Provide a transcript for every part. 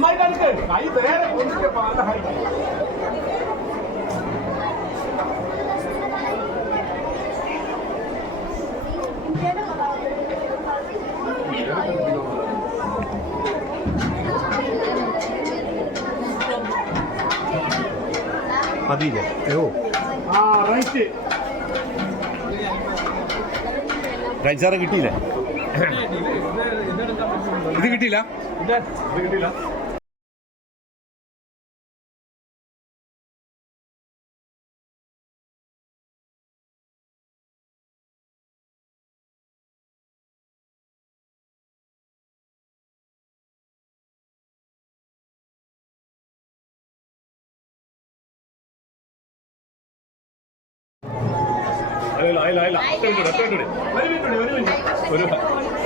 നന്നായിട്ട് കൈ നേരെ കൊണ്ടിട്ട് പാല ഹൈ മതിയില്ലേ? ആ റൈറ്റ് റൈറ്റ് സാറ് കിട്ടിയില്ലേ? ഇത് കിട്ടിയില്ല.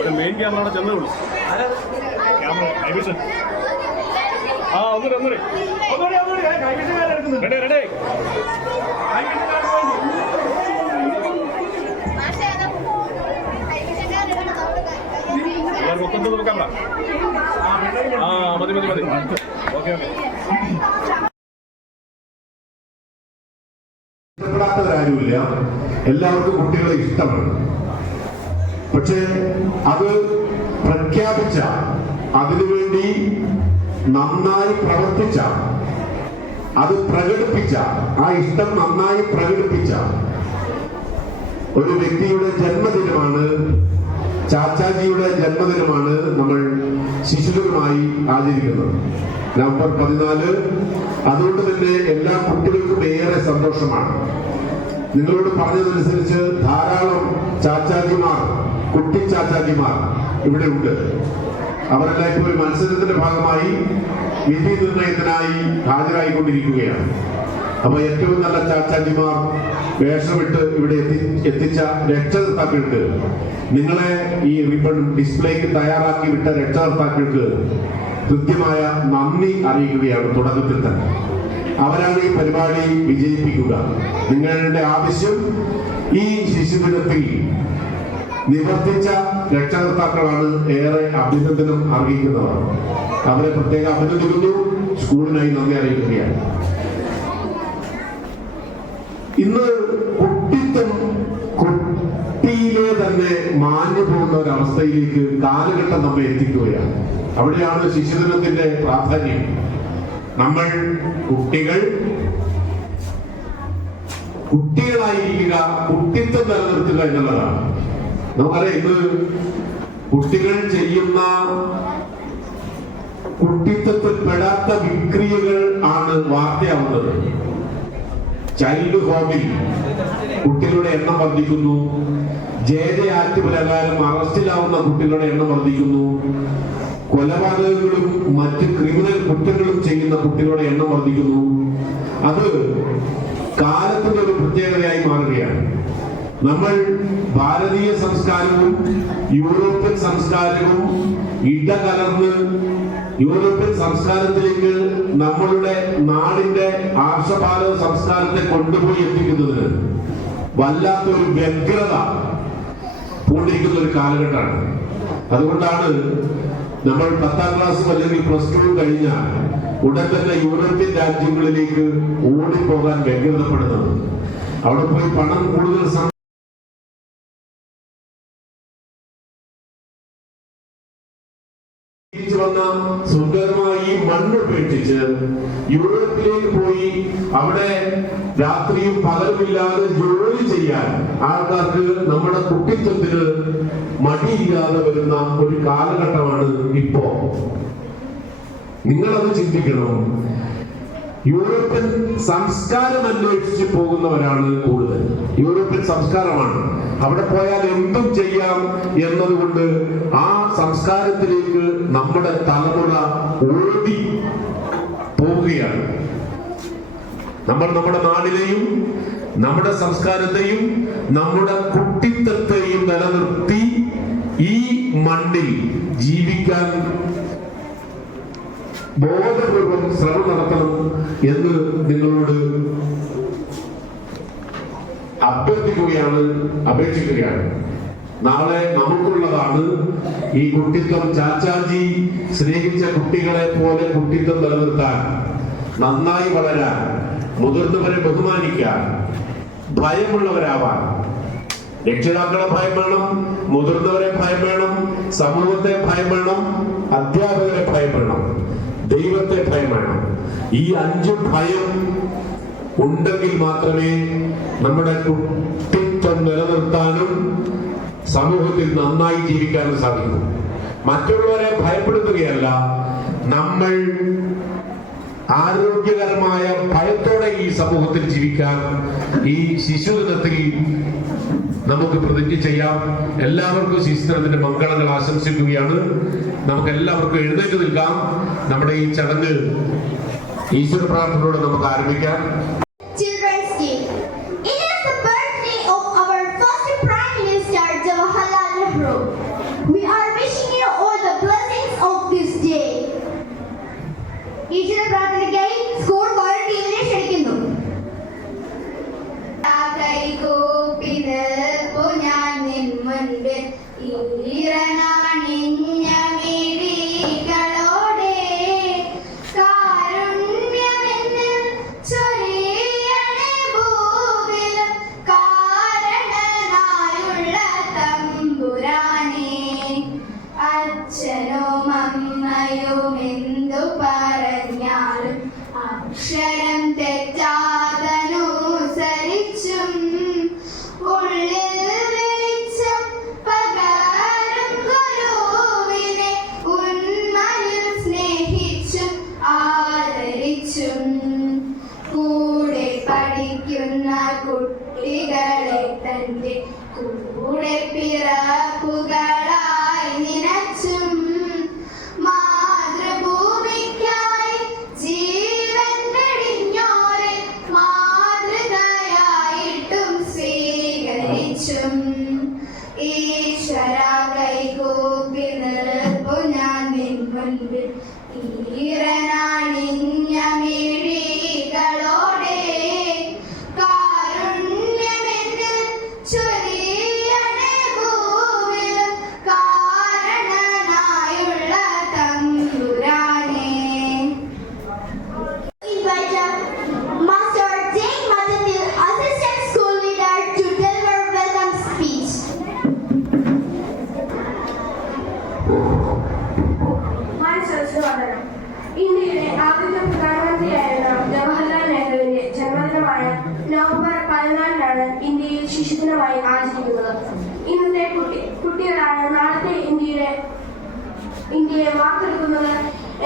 ഒരു മെയിൻ ക്യാമറ ചെന്നേ ഉള്ളൂ. ക്യാമറ കൈവിഷൻ. ആ ഒന്നുകൂടെ കൈവിഷൻകാരെടുക്കുന്നു. Ready camera. ആ മതി ഓക്കെ. ഇഷ്ടപ്പെടാത്തവരാരുമില്ല, എല്ലാവർക്കും കുട്ടികളെ ഇഷ്ടമാണ്. പക്ഷെ അത് പ്രഖ്യാപിച്ച, അതിനുവേണ്ടി നന്നായി പ്രവർത്തിച്ച, അത് പ്രകടിപ്പിച്ച, ആ ഇഷ്ടം നന്നായി പ്രകടിപ്പിച്ച ഒരു വ്യക്തിയുടെ ജന്മദിനമാണ്, ചാച്ചാജിയുടെ ജന്മദിനമാണ് നമ്മൾ ശിശുദിനമായി ആചരിക്കുന്നത്, നവംബർ 14. അതുകൊണ്ട് തന്നെ എല്ലാ കുട്ടികൾക്കും ഏറെ സന്തോഷമാണ്. നിങ്ങളോട് പറഞ്ഞതനുസരിച്ച് ധാരാളം ചാച്ചാജിമാർ, കുട്ടി ചാച്ചാജിമാർ ഇവിടെ ഉണ്ട്. അവരെല്ലാം ഇപ്പോൾ ഒരു മത്സരത്തിന്റെ ഭാഗമായി വിധി നിർണയത്തിനായി ഹാജരായിക്കൊണ്ടിരിക്കുകയാണ്. അപ്പൊ ഏറ്റവും നല്ല ചാച്ചാജിമാർ വേഷമിട്ട് ഇവിടെ എത്തിച്ച രക്ഷകർത്താക്കൾക്ക്, നിങ്ങളെ ഈ റിബൺ ഡിസ്പ്ലേക്ക് തയ്യാറാക്കി വിട്ട രക്ഷകർത്താക്കൾക്ക് കൃത്യമായ നന്ദി അറിയിക്കുകയാണ് തുടക്കത്തിൽ തന്നെ. അവരാണ് ഈ പരിപാടി വിജയിപ്പിക്കുക. നിങ്ങളുടെ ആവശ്യം ഈ ശിശുദിനത്തിൽ നിവർത്തിച്ച രക്ഷകർത്താക്കളാണ് ഏറെ അഭിനന്ദനം അറിയിക്കുന്നവർ. അവരെ പ്രത്യേകം അഭിനന്ദിക്കുന്നു, സ്കൂളിനായി നന്ദി അറിയിക്കുകയാണ്. ഇന്ന് കുട്ടിത്തം കുട്ടിയിലെ തന്നെ മാഞ്ഞു പോകുന്ന ഒരവസ്ഥയിലേക്ക് കാലഘട്ടം നമ്മെ എത്തിക്കുകയാണ്. അവിടെയാണ് ശിശുദിനത്തിന്റെ പ്രാധാന്യം. നമ്മൾ കുട്ടികളായിരിക്കുക, കുട്ടിത്വം നിലനിർത്തുക എന്നുള്ളതാണ്. നമുക്കറിയാം, ഇന്ന് കുട്ടികൾ ചെയ്യുന്ന കുട്ടിത്വത്തിൽ പെടാത്ത വിക്രിയകൾ ആണ് വാർത്തയാവുന്നത്. ചൈൽഡ് ഹോമിൽ കുട്ടികളുടെ എണ്ണം വർദ്ധിക്കുന്നു. ജെ ആക്ട് പ്രകാരം അറസ്റ്റിലാവുന്ന കുട്ടികളുടെ എണ്ണം വർദ്ധിക്കുന്നു. കൊലപാതകങ്ങളും മറ്റ് ക്രിമിനൽ കുറ്റങ്ങളും ചെയ്യുന്ന കുട്ടികളുടെ എണ്ണം വർദ്ധിക്കുന്നു. അത് കാലത്തിന്റെ ഒരു പ്രത്യേകതയായി മാറുകയാണ്. നമ്മൾ ഭാരതീയ സംസ്കാരവും യൂറോപ്യൻ സംസ്കാരവും ഇടകലർന്ന് യൂറോപ്യൻ സംസ്കാരത്തിലേക്ക് നമ്മളുടെ നാടിന്റെ ആർഷഭാരത സംസ്കാരത്തെ കൊണ്ടുപോയി എത്തിക്കുന്നതിന് വല്ലാത്തൊരു വ്യഗ്രത പൂണ്ടിരിക്കുന്ന ഒരു കാലഘട്ടമാണ്. അതുകൊണ്ടാണ് നമ്മൾ 10ാം ക്ലാസ് അല്ലെങ്കിൽ +2 കഴിഞ്ഞാൽ ഉടൻ തന്നെ യൂറോപ്യൻ രാജ്യങ്ങളിലേക്ക് ഓടിപ്പോകാൻ വ്യഗ്രതപ്പെടുന്നത്. അവിടെ പോയി പണം കൂടുതൽ വന്ന സുന്ദരമായി മണ്ണ് ഉപേക്ഷിച്ച് യൂറോപ്പിലേക്ക് പോയി അവിടെ രാത്രിയും പകലുമില്ലാതെ ജോലി ചെയ്യാൻ ആൾക്കാർക്ക് നമ്മുടെ കുട്ടിത്വത്തിന് മടിയില്ലാതെ വരുന്ന ഒരു കാലഘട്ടമാണ് ഇപ്പോ. നിങ്ങളത് ചിന്തിക്കണം. യൂറോപ്യൻ സംസ്കാരം അന്വേഷിച്ച് പോകുന്നവരാണ് കൂടുതൽ. യൂറോപ്യൻ സംസ്കാരമാണ്, അവിടെ പോയാൽ എന്തും ചെയ്യാം എന്നതുകൊണ്ട് ആ സംസ്കാരത്തിലേക്ക് നമ്മുടെ തലമുറ ഓടി പോവുകയാണ്. നമ്മൾ നമ്മുടെ നാടിനെയും നമ്മുടെ സംസ്കാരത്തെയും നമ്മുടെ കുട്ടിത്തത്തെയും നിലനിർത്തി ഈ മണ്ണിൽ ജീവിക്കാൻ ബോധപൂർവം ശ്രമം നടത്തണം എന്ന് നിങ്ങളോട് അഭ്യർത്ഥിക്കുകയാണ്, അപേക്ഷിക്കുകയാണ്. നാളെ നമുക്കുള്ളതാണ്. ഈ കുട്ടിത്വം ചാച്ചാജി സ്നേഹിച്ച കുട്ടികളെ പോലെ കുട്ടിത്വം നിലനിർത്താൻ, നന്നായി വളരാൻ, മുതിർന്നവരെ ബഹുമാനിക്കാൻ, ഭയമുള്ളവരാവാൻ. രക്ഷിതാക്കളെ ഭയം വേണം, മുതിർന്നവരെ ഭയം വേണം, സമൂഹത്തെ ഭയം വേണം, അധ്യാപകരെ ഭയം വേണം, ദൈവത്തെ ഭയം വേണം. ഈ 5 ഭയം ഉണ്ടെങ്കിൽ മാത്രമേ നമ്മുടെ കുട്ടിത്വം നിലനിർത്താനും സമൂഹത്തിൽ നന്നായി ജീവിക്കാനും സാധിക്കൂ. മറ്റുള്ളവരെ ഭയപ്പെടുത്തുകയല്ല, നമ്മൾ ആരോഗ്യകരമായ ഭയത്തോടെ ഈ സമൂഹത്തിൽ ജീവിക്കാൻ ഈ ശിശുദിനത്തിൽ നമുക്ക് പ്രതിജ്ഞ ചെയ്യാം. എല്ലാവർക്കും ശിശുദിനത്തിന്റെ മംഗളങ്ങൾ ആശംസിക്കുകയാണ്. നമുക്ക് എല്ലാവർക്കും എഴുന്നേറ്റ് നിൽക്കാം. നമ്മുടെ ഈ ചടങ്ങ് ഈശ്വര പ്രാർത്ഥനയോടെ നമുക്ക് ആരംഭിക്കാം. Children's Day. It is the birthday of our first Prime Minister Jawaharlal Nehru. We are wishing you all the blessings of this day. ഈശ്വര പ്രാർത്ഥനയ്ക്കായി സ്കൂൾ കോർ ടീമിനെ ക്ഷണിക്കുന്നു. ഞാൻ നിൻ മുൻപിൽ ഈറനണിഞ്ഞ മിഴികളോടെ കാരുണ്യമെന്നിൽ ചൊരിയണേ ഭൂവിലും കാരണനായുള്ള തമ്പുരാനേ. അച്ഛനും അമ്മയും എന്തു പറഞ്ഞാലും അക്ഷരം തെറ്റാതനുസരിച്ചും ഉള്ളിൽ വെളിച്ചം പകരും ഗുരുവിനെ ഉന്മയിൽ സ്നേഹിച്ചും ആദരിച്ചും കൂടെ പഠിക്കുന്ന കുട്ടികളെ തന്റെ കൂടെ പിറപ്പുകളായി നിനച്ചും മാതൃഭൂമിക്കായി ജീവൻ വെടിഞ്ഞോരെ മാതൃകയായിട്ടും സ്വീകരിച്ചും ഈശ്വര കൈകൂപ്പി നിൽപ്പു ഞാൻ നിൻ മുൻപിൽ ഈറനണിഞ്ഞ മിഴികളോടെ കാരുണ്യമെന്നിൽ ചൊരിയണേ ഭൂവിലും കാരണനായുള്ള തമ്പുരാനേ. Invite Master Jane Matanil, Assistant School Leader, to deliver welcome speech. ഇന്ത്യയുടെ ആദ്യത്തെ പ്രധാനമന്ത്രിയായിരുന്ന ജവഹർലാൽ നെഹ്റുവിന്റെ ജന്മദിനമായ നവംബർ 14-നാണ് ഇന്ത്യയിൽ ശിശുദിനമായി ആചരിക്കുന്നത്. ഇന്നത്തെ കുട്ടികളാണ് നാളത്തെ ഇന്ത്യയെ വാർത്തെടുക്കുന്നത്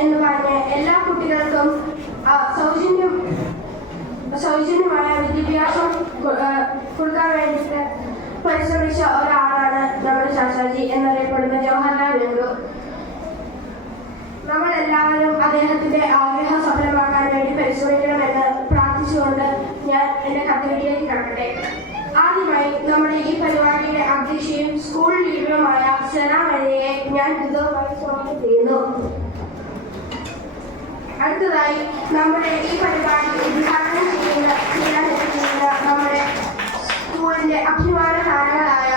എന്ന് പറഞ്ഞ് എല്ലാ കുട്ടികൾക്കും സൗജന്യമായ വിദ്യാഭ്യാസം കൊടുക്കാൻ വേണ്ടിയിട്ട് പരിശ്രമിച്ച ഒരാളാണ് നമ്മുടെ ചാച്ചാജി എന്നറിയപ്പെടുന്ന ജവഹർലാൽ നെഹ്റു. നമ്മളെല്ലാവരും അദ്ദേഹത്തിന്റെ ആഗ്രഹം സഫലമാക്കാൻ വേണ്ടി പരിശ്രമിക്കണമെന്ന് പ്രാർത്ഥിച്ചുകൊണ്ട് ഞാൻ എന്റെ കഥയിലേക്ക് കടക്കട്ടെ. ആദ്യമായി നമ്മുടെ ഈ പരിപാടിയുടെ അധ്യക്ഷയും സ്കൂൾ ലീഡറുമായ സെനാമണിയെ ഞാൻ ഹൃദയമായി സ്വാഗതം ചെയ്യുന്നു. അടുത്തതായി നമ്മുടെ ഈ പരിപാടി ഉദ്ഘാടനം ചെയ്യാനെത്തിക്കുന്ന നമ്മുടെ സ്കൂളിന്റെ അഭിമാന താരങ്ങളായ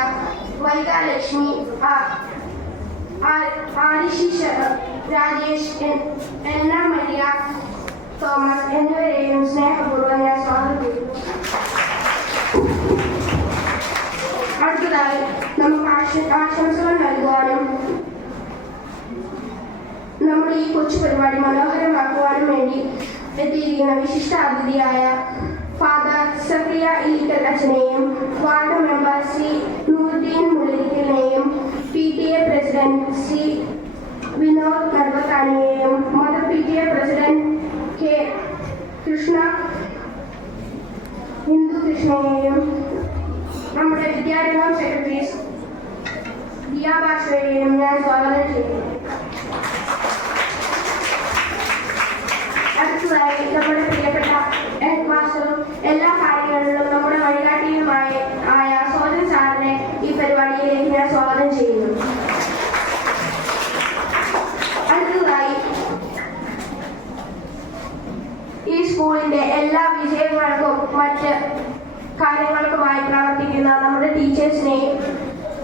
വൈകാലക്ഷ്മി, ആദിശി രാജേഷ്, എന്ന മരിയ തോമസ് എന്നിവരെയും സ്നേഹപൂർവ്വം ഞാൻ സ്വാഗതം ചെയ്യുന്നു. അടുത്തതായി നമുക്ക് ആശംസകൾ നൽകുവാനും നമ്മുടെ ഈ കൊച്ചു പരിപാടി മനോഹരമാക്കുവാനും വേണ്ടി എത്തിയിരിക്കുന്ന വിശിഷ്ട അതിഥിയായ ഫാദർ സക്രിയ ഇലിക്കൽ അച്ഛനെയും വാർഡ് മെമ്പർ ശ്രീ നൂറുദ്ദീൻ മുല്ലരിക്കലിനെയും PTA പ്രസിഡന്റ് ശ്രീ വിനോദ് നർവത്താനിയെയും mother PTA president K. Krishna ഹിന്ദു കൃഷ്ണയെയും നമ്മുടെ വിദ്യാരംഗം സെക്രട്ടറി ദിയ ബാഷയെയും ഞാൻ സ്വാഗതം ചെയ്യുന്നു. അടുത്തതായി നമ്മുടെ പ്രിയപ്പെട്ട ഹെഡ് മാസ്റ്ററും എല്ലാ കാര്യങ്ങളിലും നമ്മുടെ വഴികാട്ടിയുമായ സോജൻ സാറിനെ ഈ പരിപാടിയിലേക്ക് ഞാൻ സ്വാഗതം ചെയ്യുന്നു. അടുത്തതായി ഈ സ്കൂളിന്റെ എല്ലാ വിജയങ്ങൾക്കും മറ്റ് കാര്യങ്ങൾക്കുമായി പ്രവർത്തിക്കുന്ന നമ്മുടെ ടീച്ചേഴ്സിനെയും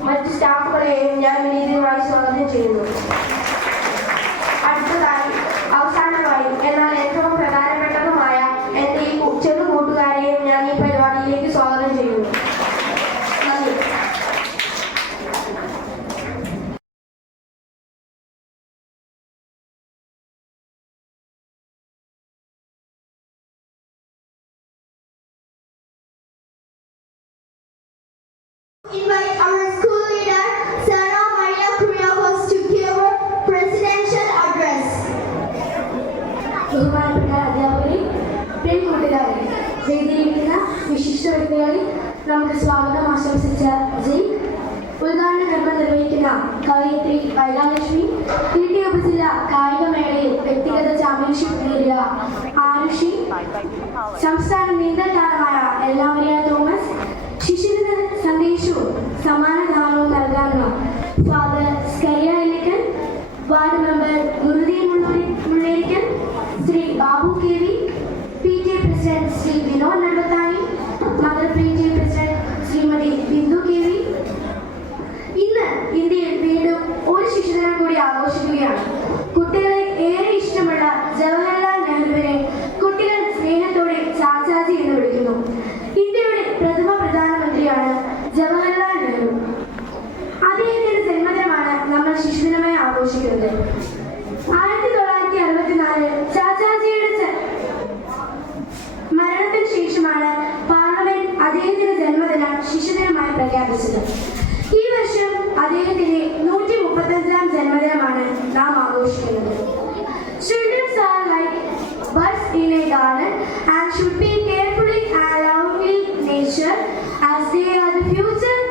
മറ്റ് സ്റ്റാഫുകളെയും ഞാൻ വിനീതമായി സ്വാഗതം ചെയ്യുന്നു. അടുത്തതായി അവസാനമായി എന്നാൽ ഏറ്റവും പ്രധാനപ്പെട്ടതുമായ എൻ്റെ ഈ ചെറു കൂട്ടുകാരെയും ഞാൻ ഈ പരിപാടിയിലേക്ക് സ്വാഗതം ചെയ്യുന്നു. നന്ദി. Invite our school leader, Sarah Maria Kuriakos, to give our presidential address. ബഹുമാനപ്പെട്ട അധ്യാപകരെ, പ്രിയ കൂട്ടുകാരെ, വേദിയിലിരിക്കുന്ന വിശിഷ്ട വ്യക്തികളിൽ നമുക്ക് സ്വാഗതം ആശംസിച്ച ജയ്, ഉദ്ഘാടന കർമ്മം നിർവഹിക്കുന്ന കവയിത്രി വൈകാലക്ഷ്മി, ഇരിട്ടി ഉപജില്ല കായികമേളയിൽ വ്യക്തിഗത ചാമ്പ്യൻഷിപ്പ് നേടിയ ആരുഷി, സംസ്ഥാന നീന്തൽ താരമായ എല്ലാവരിയ തോമസ്, ശിശുദിന സന്ദേശവും സമ്മാനദാനവും നൽകാനുള്ള father Scaria Ilickal, ward member Gurudeen Mullerikkal, Shri Babu K V, PTA president Shri Vinod Nedumathani, mother PTA president Shrimati Bindu K V. ഇന്ന് ഇന്ത്യയിൽ വീണ്ടും ഒരു ശിശുദിനം കൂടി ആഘോഷിക്കുകയാണ്. കുട്ടികളെ ഏറെ ഇഷ്ടമുള്ള ജവഹർലാൽ നെഹ്റുവിനെ കുട്ടികൾ സ്നേഹത്തോടെ ചാച്ചാജി എന്ന് വിളിക്കുന്നു. ഇന്ത്യയുടെ പ്രഥമ പ്രധാനമന്ത്രിയാണ് ജവഹർലാൽ നെഹ്റു. അദ്ദേഹത്തിന്റെ ജന്മദിനമാണ് നമ്മൾ ശിശുദിനമായി ആഘോഷിക്കുന്നത്. 1964 ചാച്ചാജിയുടെ മരണത്തിന് ശേഷമാണ് പാർലമെന്റ് അദ്ദേഹത്തിന്റെ ജന്മദിനം ശിശുദിനമായി പ്രഖ്യാപിച്ചത്. ഈ വർഷം അദ്ദേഹത്തിന്റെ 135ാം ജന്മദിനമാണ് നാം ആഘോഷിക്കുന്നത്. Children are like buds in a garden and should be carefully and lovingly nurtured as they are the future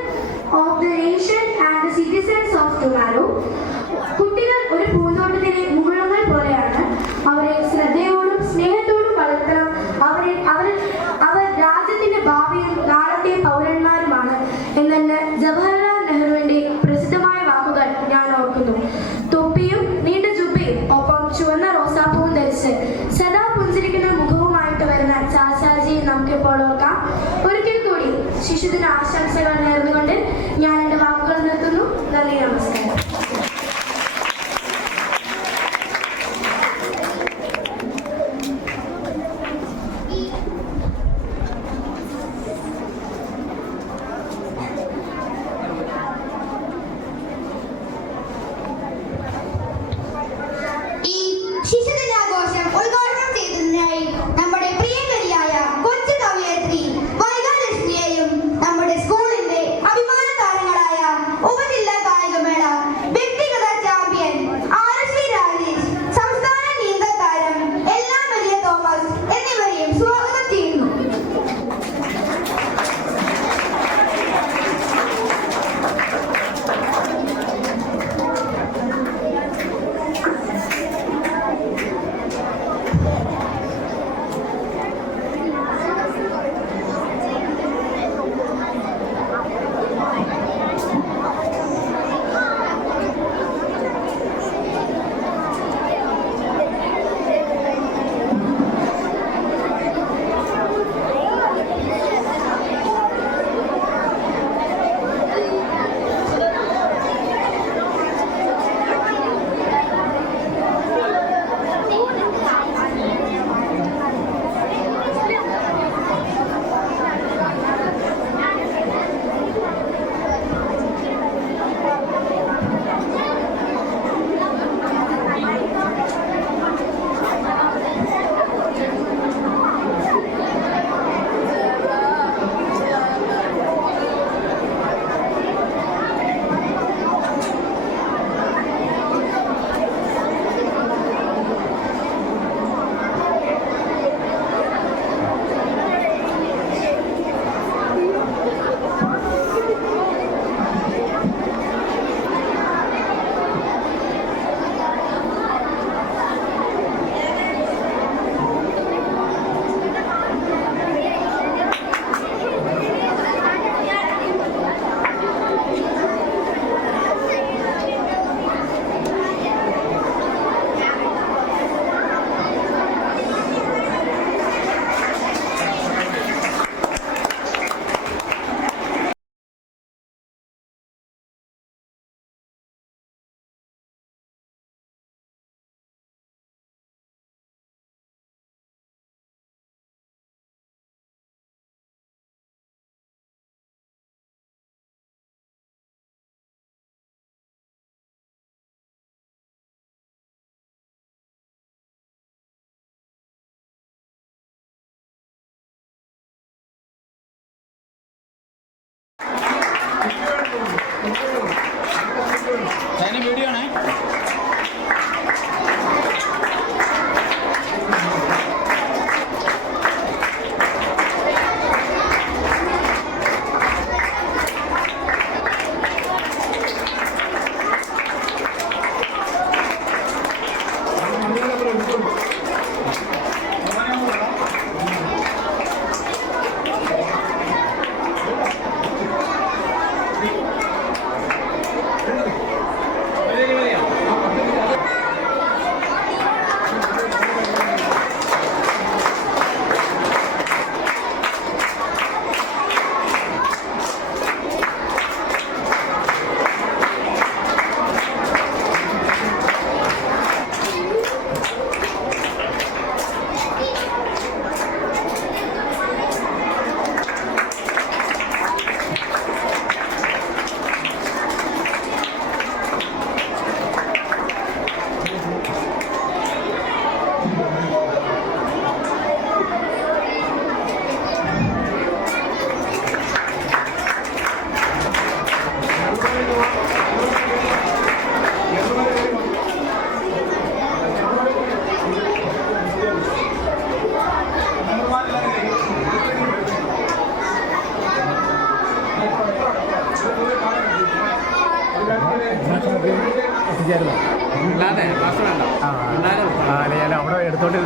of the nation and the citizens of tomorrow. കുട്ടികൾ ഒരു പൂന്തോട്ടത്തിലെ മുകുളങ്ങൾ പോലെയാണ്. അവരെ ശ്രദ്ധയോടും സ്നേഹത്തോടും വളർത്തണം. അവർ രാജ്യത്തിന്റെ ഭാവിയും നാളത്തെ പൗരന്മാരുമാണ് എന്നെ ജവഹർലാൽ നെഹ്റുവിന്റെ പ്രസിദ്ധമായ വാക്കുകൾ ഞാൻ ഓർക്കുന്നു. തൊപ്പിയും നീണ്ട ജുബയും ഒപ്പം ചുവന്ന റോസാപ്പൂവും ധരിച്ച് സദാ പുഞ്ചിരിക്കുന്ന മുഖവുമായിട്ട് വരുന്ന ചാച്ചാജിയെ നമുക്കിപ്പോൾ ഓർക്കാം. ഒരിക്കൽ കൂടി ശിശുദിന ആശംസകൾ നേർന്നുകൊണ്ട് ഞാൻ എൻ്റെ വാക്കുകൾ നിർത്തുന്നു. നന്ദി, നമസ്കാരം. ഈ ശിശുദിനാഘോഷം ഉദ്ഘാടനം ചെയ്തതിനായി നമ്മുടെ പ്രിയങ്കരിയായ കൊച്ചു കവയിത്രി വൈകാലക്ഷ്മിയെയും നമ്മുടെ സ്കൂളിന്റെ അഭിമാന താരങ്ങളായ ഉപജില്ലാ കായികമേള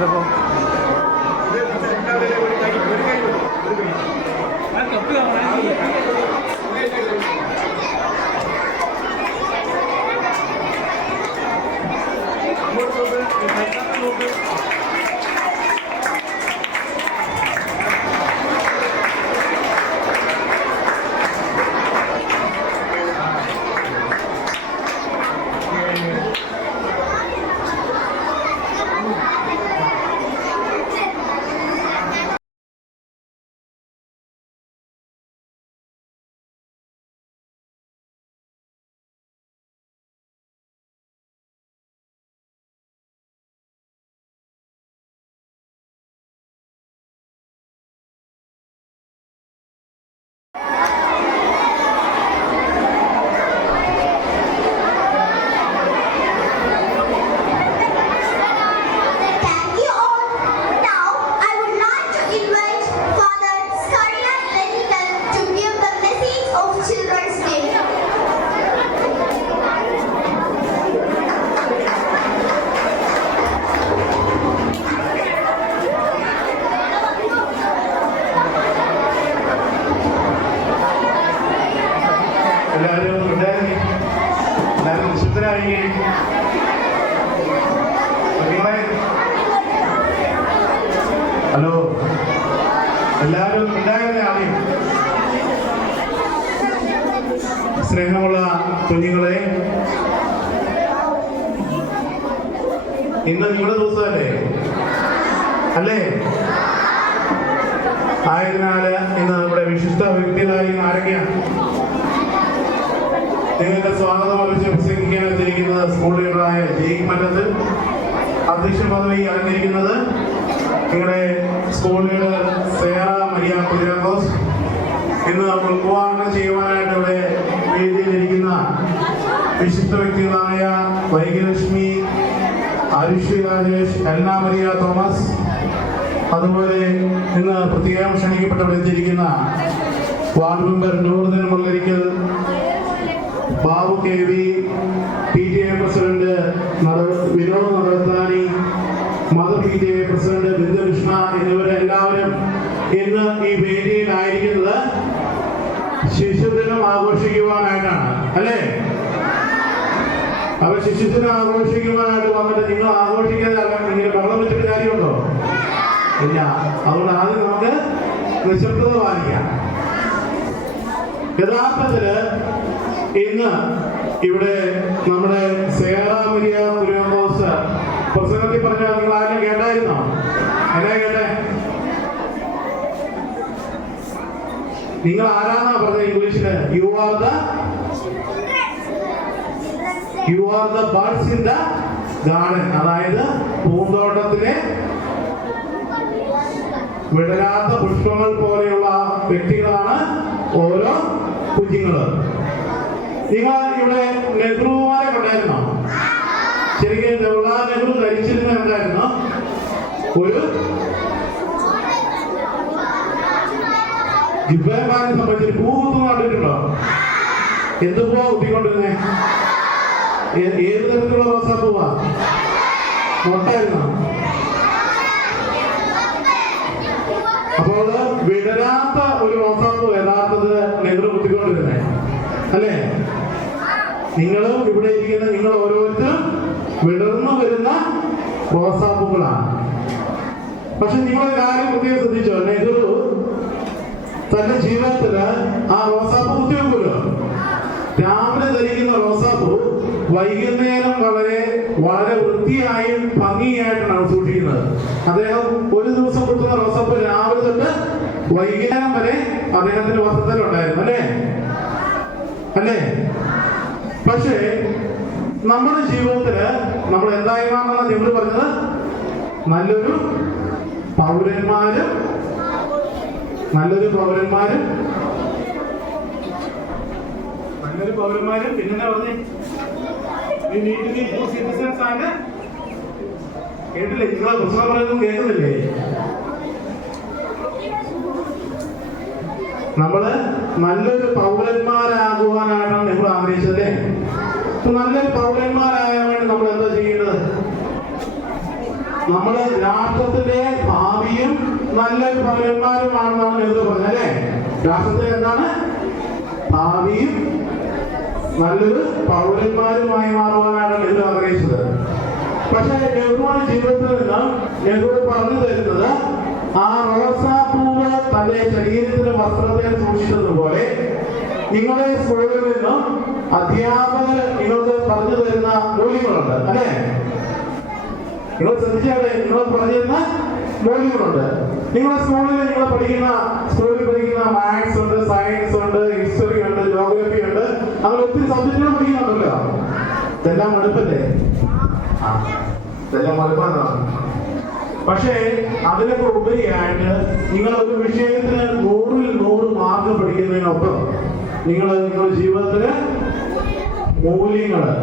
അപ്പോൾ Thank you all. Now I would like to invite Father Scarilla Lenical to give the message of Children's Day. എല്ലാവരും ഉണ്ടായിരുന്നു, എല്ലാവരും വിശുദ്ധരായിരിക്കും. ഹലോ, എല്ലാവരും ഉണ്ടായിരുന്ന ആദ്യം. സ്നേഹമുള്ള കുഞ്ഞുങ്ങളെ, ഇന്ന് നിങ്ങളുടെ ദിവസമല്ലേ? അല്ലേ? ആയതിനാല് ഇന്ന് നമ്മുടെ വിശിഷ്ട വ്യക്തികളായി ആരൊക്കെയാണ്? നിങ്ങൾക്ക് സ്വാഗതം അറിയിച്ച് പ്രസംഗിക്കാൻ എത്തിയിരിക്കുന്നത് സ്കൂൾ ലീഡറായ ജെയ്ക്ക് മറ്റത്ത്, അധ്യക്ഷ പദവി അലങ്കരിക്കുന്നത് നിങ്ങളുടെ സ്കൂൾ ലീഡർ സേറ മരിയ കുര്യാക്കോസ്, ഇന്ന് ഉദ്ഘാടനം ചെയ്യുവാനായിട്ട് ഇവിടെ വേദിയിലിരിക്കുന്ന വിശിഷ്ട വ്യക്തികളായ വൈകലക്ഷ്മി, അരുഷി രാജേഷ്, എൽന മരിയ തോമസ്, അതുപോലെ ഇന്ന് പ്രത്യേകം ക്ഷണിക്കപ്പെട്ട് എത്തിയിരിക്കുന്ന ward member Nooruddin Mullarikkal, Babu K V, PTA president Vinod Nadathani, mother PTA president Bindukrishna എന്നിവരെല്ലാവരും ഇന്ന് ഈ വേദിയിലായിരിക്കുന്നത് ശിശുദിനം ആഘോഷിക്കുവാനായിട്ടാണ്, അല്ലേ? അപ്പൊ ശിശുദിനം ആഘോഷിക്കുവാനായിട്ട് വന്നിട്ട് നിങ്ങൾ ആഘോഷിക്കാതെ നിങ്ങൾ ബഹളം വെച്ചിട്ട് കാര്യമുണ്ടോ? ഇല്ല. അതുകൊണ്ട് ആദ്യം നമുക്ക് നിശബ്ദത പാലിക്കാം. യഥാർത്ഥത്തില് ഇന്ന് ഇവിടെ നമ്മുടെ സേറ മരിയ കുര്യാക്കോസ് പ്രസംഗത്തിൽ പറഞ്ഞ നിങ്ങൾ ആരും കേട്ടായിരുന്നോ? എന്നാ കേട്ടെ? നിങ്ങൾ ആരാന്നാ പറഞ്ഞത് ഇംഗ്ലീഷില്? You are the birds in the garden. അതായത് പൂന്തോട്ടത്തിലെ വിടരാത്ത പുഷ്പങ്ങൾ പോലെയുള്ള വ്യക്തികളാണ് ഓരോ കുഞ്ഞുങ്ങള്. നിങ്ങൾ ഇവിടെ നെഹ്റുമാരെ കണ്ടായിരുന്നോ? ശരിക്കും ജവഹർലാൽ നെഹ്റു ധരിച്ചിരുന്ന എന്തായിരുന്നു? ഒരു ജിബ്ബാനെ സംബന്ധിച്ച് പൂകുത്തു കണ്ടിട്ടുണ്ടോ? എന്ത് പൂവാ കുത്തിക്കൊണ്ടിരുന്നേ? ഏത് തരത്തിലുള്ള റോസാ പൂവാ? മുട്ടായിരുന്നോ? അപ്പോൾ വിടരാത്ത ഒരു റോസാപ്പൂ യഥാർത്ഥത്തിൽ നെഹ്റു കുത്തിക്കൊണ്ടിരുന്നേ, അല്ലേ? നിങ്ങളും ഇവിടെ ഇരിക്കുന്ന നിങ്ങൾ ഓരോരുത്തരും വിടർന്നു വരുന്ന റോസാപ്പൂക്കളാണ്. പക്ഷെ നിങ്ങളൊരു കാര്യം പ്രത്യേകം ശ്രദ്ധിച്ചോ? നെഹ്റു തന്റെ ജീവിതത്തില് ആ റോസാപ്പൂ കുത്തിവെക്കുമല്ലോ. രാവിലെ ധരിക്കുന്ന റോസാപ്പൂ വൈകുന്നേരം വളരെ വൃത്തിയായും ഭംഗിയായിട്ടാണ് സൂക്ഷിക്കുന്നത്. അദ്ദേഹം ഒരു ദിവസം കുത്തുന്ന റോസാപ്പൂ രാവിലെ തൊട്ട് വൈകുന്നേരം വരെ അദ്ദേഹത്തിന്റെ വസ്ത്രത്തിലുണ്ടായിരുന്നു, അല്ലേ? പക്ഷേ നമ്മുടെ ജീവിതത്തില് നമ്മൾ എന്തായി മാറണമെന്ന് നിങ്ങൾ പറഞ്ഞത്? നല്ലൊരു പൗരന്മാരും പിന്നെ പറഞ്ഞേ സിറ്റിസൺസ് ആണ്. കേട്ടില്ലേ? നിങ്ങളെ പുസ്തകം പറയുന്നത് കേൾക്കുന്നില്ലേ? നമ്മള് നല്ലൊരു പൗരന്മാരാകുവാനാണ് നിങ്ങൾ ആഗ്രഹിച്ചതല്ലേ? നല്ലൊരു പൗരന്മാരാകാൻ വേണ്ടി നമ്മൾ എന്താ ചെയ്യേണ്ടത്? നമ്മള് രാഷ്ട്രത്തിന്റെ ഭാവിയും നല്ലൊരു പൗരന്മാരുമാണെന്നാണ് നെഹ്റു പറഞ്ഞത് അല്ലേ? രാഷ്ട്രത്തിന്റെ എന്താണ് ഭാവിയും നല്ലൊരു പൗരന്മാരുമായി മാറുവാനാണ് നെഹ്റു ആഗ്രഹിച്ചത്. പക്ഷേ നെഹ്റുവിന്റെ ജീവിതത്തിൽ നിന്ന് നെഹ്റു പറഞ്ഞു തരുന്നത് ആ റോസാപ്പൂവ് തന്റെ ശരീരത്തിന്റെ വസ്ത്രത്തെ സൂക്ഷിച്ചതുപോലെ നിങ്ങളുടെ സ്കൂളിൽ നിന്നും അധ്യാപകർ നിങ്ങൾക്ക് പറഞ്ഞു തരുന്ന മൂല്യങ്ങളുണ്ട് അല്ലേ? നിങ്ങൾ ശ്രദ്ധിച്ചാലേ നിങ്ങൾ പറഞ്ഞു തരുന്ന മൂല്യങ്ങളുണ്ട്. നിങ്ങളുടെ സ്കൂളിൽ പഠിക്കുന്ന മാത്സ് ഉണ്ട്, സയൻസ് ഉണ്ട്, ഹിസ്റ്ററി ഉണ്ട്, ജോഗ്രഫി ഉണ്ട്, അങ്ങനെ ഒത്തിരി സബ്ജക്റ്റുകൾ പഠിക്കുന്നുണ്ടല്ലോ. ഇതെല്ലാം എളുപ്പല്ലേ? ഇതെല്ലാം എളുപ്പമാണ്. പക്ഷേ അതിനൊക്കെ ഉപരിയായിട്ട് നിങ്ങൾ ഒരു വിഷയത്തിന് 100-ൽ 100 മാർക്ക് പഠിക്കുന്നതിനൊപ്പം നിങ്ങളുടെ ജീവിതത്തില് മൂല്യങ്ങള്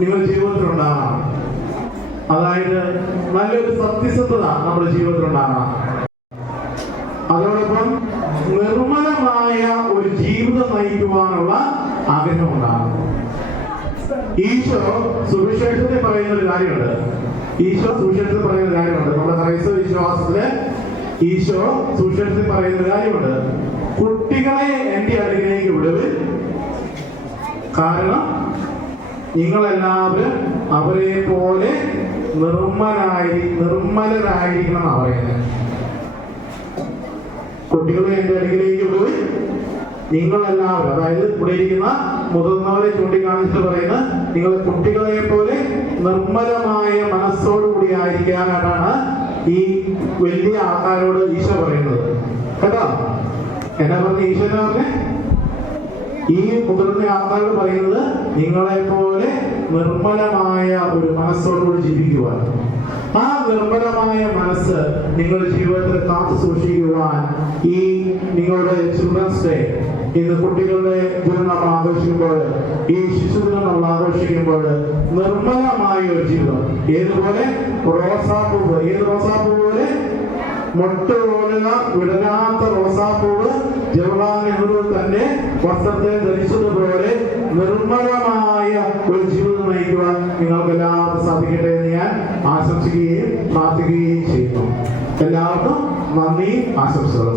നിങ്ങളുടെ ജീവിതത്തിലുണ്ടാകണം. അതായത് നല്ലൊരു സത്യസന്ധത നമ്മുടെ ജീവിതത്തിലുണ്ടാകണം. അതോടൊപ്പം നിർമ്മലമായ ഒരു ജീവിതം നയിക്കുവാനുള്ള ആഗ്രഹം ഉണ്ടാകണം. ഈശോ സുവിശേഷത്തിൽ പറയുന്ന ഒരു കാര്യമുണ്ട്. നമ്മുടെ ക്രൈസ്തവ വിശ്വാസത്തില് ഈശോ സുവിശേഷത്തിൽ പറയുന്ന ഒരു കാര്യമുണ്ട്. കുട്ടികളെ എന്റെ അടുക്കിലേക്ക് വിടുവിൻ, കാരണം നിങ്ങളെല്ലാവരും അവരെ പോലെ നിർമ്മലരായിരിക്കണം എന്നാണ് പറയുന്നത്. കുട്ടികളെ എന്റെ അടുക്കിലേക്ക് വിടുവിൻ, നിങ്ങളെല്ലാവരും, അതായത് ഇവിടെ ഇരിക്കുന്ന മുതിർന്നവരെ ചൂണ്ടിക്കാണിച്ചിട്ട് പറയുന്നത് നിങ്ങൾ കുട്ടികളെ പോലെ നിർമ്മലമായ മനസ്സോടുകൂടി ആയിരിക്കാനാണ് ഈ വലിയ ആൾക്കാരോട് ഈശോ പറയുന്നത്. കേട്ടോ? എന്നാ പറഞ്ഞ ഈശോ എന്നാ പറഞ്ഞേ? ഈ മുതിർന്ന ആൾക്കാരോട് പറയുന്നത് നിങ്ങളെ പോലെ നിർമ്മലമായ ഒരു മനസ്സോടുകൂടി ജീവിക്കുവാൻ. ആ നിർമ്മലമായ മനസ്സ് നിങ്ങളുടെ ജീവിതത്തിൽ കാത്തു സൂക്ഷിക്കുവാൻ ഈ നിങ്ങളുടെ ചിൽഡ്രൻസ് ഡേ, ഇന്ന് കുട്ടികളുടെ ദിനം നമ്മൾ ആഘോഷിക്കുമ്പോൾ, ഈ ശിശുദിനം നമ്മൾ ആഘോഷിക്കുമ്പോൾ നിർമ്മലമായ ഒരു ജീവിതം, ഏതുപോലെ റോസാപ്പൂവ്, ഏത് റോസാപ്പൂവ് പോലെ മൊട്ട് പോലുള്ള വിടരാത്ത റോസാപ്പൂവ് ജവഹർലാൽ നെഹ്റു തന്റെ വസ്ത്രത്തെ ധരിച്ചതുപോലെ നിർമ്മലമായ ഒരു ജീവിതം നയിക്കുവാൻ നിങ്ങൾക്ക് എല്ലാവർക്കും സാധിക്കട്ടെ എന്ന് ഞാൻ ആശംസിക്കുകയും പ്രാർത്ഥിക്കുകയും ചെയ്യുന്നു. എല്ലാവർക്കും നന്ദി, ആശംസകളും.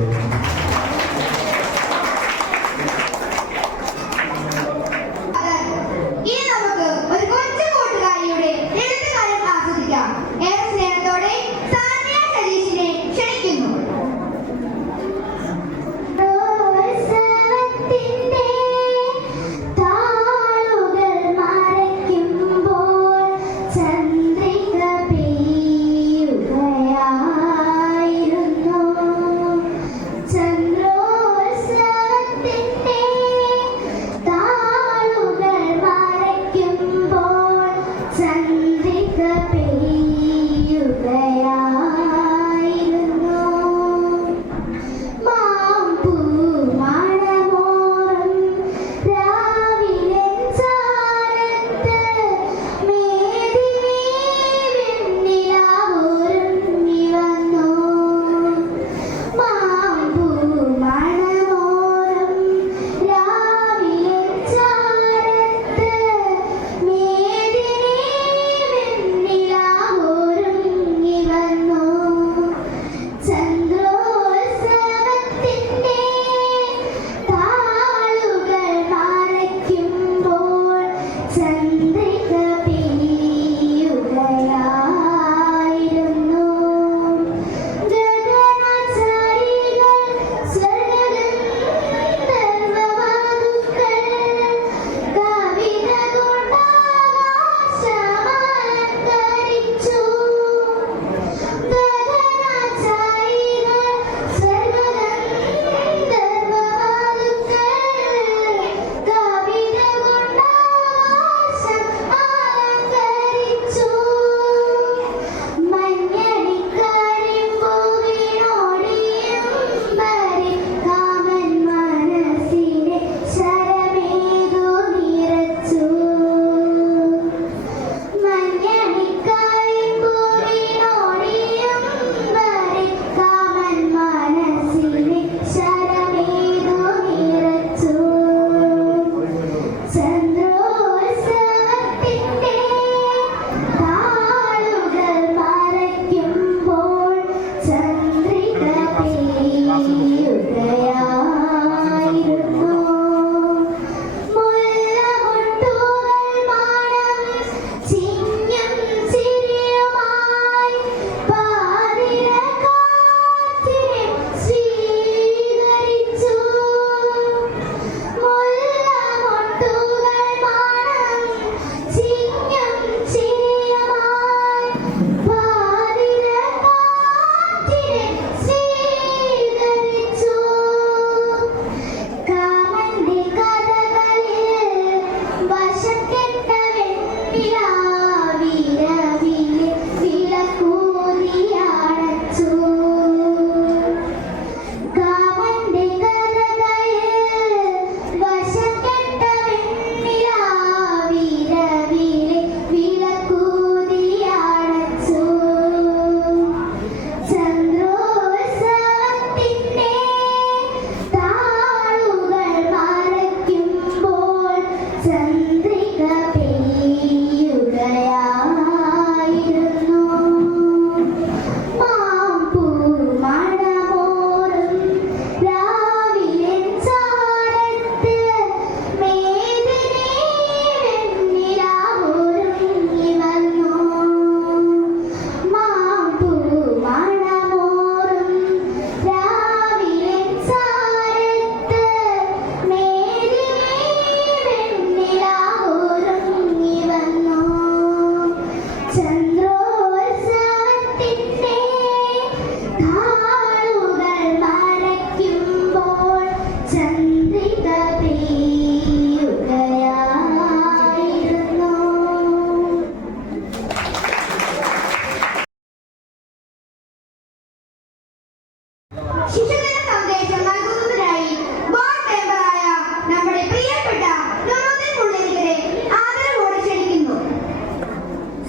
ഇനി നമുക്ക് ഒരു കൊച്ചു കൂട്ടുകാരിയുടെ എഴുത്തുകാരൻ ആസ്വദിക്കാം. ഏറെ സ്നേഹത്തോടെ സാനിയ സതീഷിനെ ക്ഷണിക്കുന്നു. ചന്ദ്രിക പെയ്യുകയായിരുന്നു.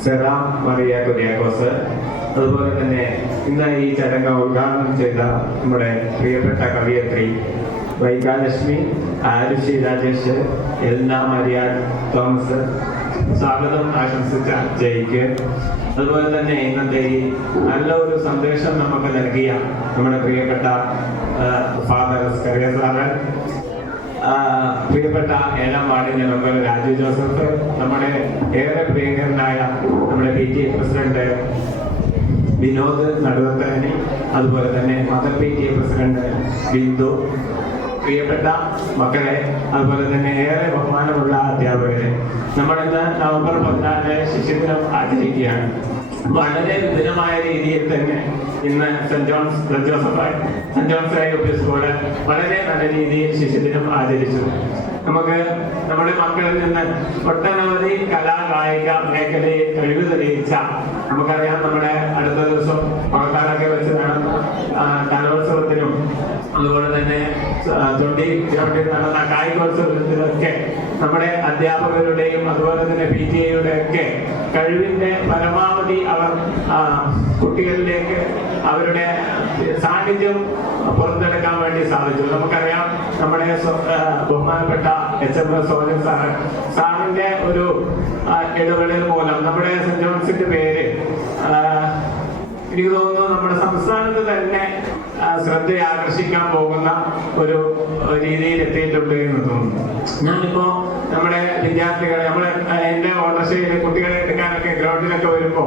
സെറ മറിയ കുര്യാക്കോസ്, അതുപോലെ തന്നെ ഇന്ന് ഈ ചടങ്ങ് ഉദ്ഘാടനം ചെയ്ത നമ്മുടെ പ്രിയപ്പെട്ട കവിയത്രി വൈകാലക്ഷ്മി, ആരുഷി രാജേഷ്, എൽന മരിയ തോമസ്, സ്വാഗതം ആശംസിച്ച ജയിക്ക്, അതുപോലെ തന്നെ ഇന്നത്തെ ഈ നല്ല ഒരു സന്ദേശം നമുക്ക് നൽകിയ നമ്മുടെ പ്രിയപ്പെട്ട ഫാദർ സ്കറിയ സാറ്, പ്രിയപ്പെട്ട 7ാം വാർഡിന്റെ മെമ്പർ രാജു ജോസഫ്, നമ്മുടെ ഏറെ പ്രിയങ്കരനായ നമ്മുടെ PTA പ്രസിഡന്റ് വിനോദ് നടുവത്തനി, അതുപോലെ തന്നെ മദർ PTA പ്രസിഡന്റ് ബിന്ദു, പ്രിയപ്പെട്ട മക്കളെ, അതുപോലെ തന്നെ ഏറെ ബഹുമാനമുള്ള അധ്യാപകരെ, നമ്മളിന്ന് നവംബർ 14 ശിശുദിനം ആചരിക്കുകയാണ്. വളരെ വിപുലമായ രീതിയിൽ തന്നെ ഇന്ന് സെന്റ് ജോൺസ് UP സ്കൂള് വളരെ നല്ല രീതിയിൽ ശിശുദിനം ആചരിച്ചു. നമുക്ക് നമ്മുടെ മക്കളിൽ നിന്ന് ഒട്ടനവധി കായിക മേഖലയിൽ കഴിവ് തെളിയിച്ച, നമുക്കറിയാം നമ്മുടെ അടുത്ത ദിവസം പുറക്കാടൊക്കെ വെച്ച് നടന്ന കലോത്സവത്തിനും അതുപോലെ തന്നെ തൊണ്ടി ഗ്രൗണ്ടിൽ നടന്ന കായികോത്സവത്തിലൊക്കെ നമ്മുടെ അധ്യാപകരുടെയും അതുപോലെ തന്നെ PTA ഒക്കെ കഴിവിന്റെ പരമാവധി അവർ കുട്ടികളിലേക്ക് അവരുടെ സാന്നിധ്യം പുറത്തെടുക്കാൻ വേണ്ടി സാധിച്ചു. നമുക്കറിയാം നമ്മുടെ ബഹുമാനപ്പെട്ട HMS സോജൻ സാറിന്റെ ഒരു ഇടപെടൽ മൂലം നമ്മുടെ സെന്റ് ജോൺസിന്റെ പേര് എനിക്ക് തോന്നുന്നു നമ്മുടെ സംസ്ഥാനത്ത് തന്നെ ശ്രദ്ധ ആകർഷിക്കാൻ പോകുന്ന ഒരു രീതിയിൽ എത്തിയിട്ടുണ്ട് എന്ന് തോന്നുന്നു. ഞാനിപ്പോ നമ്മുടെ വിദ്യാർത്ഥികളെ എന്റെ ഓട്ടർഷയിലെ കുട്ടികളെ എടുക്കാനൊക്കെ ഗ്രൗണ്ടിലൊക്കെ വരുമ്പോ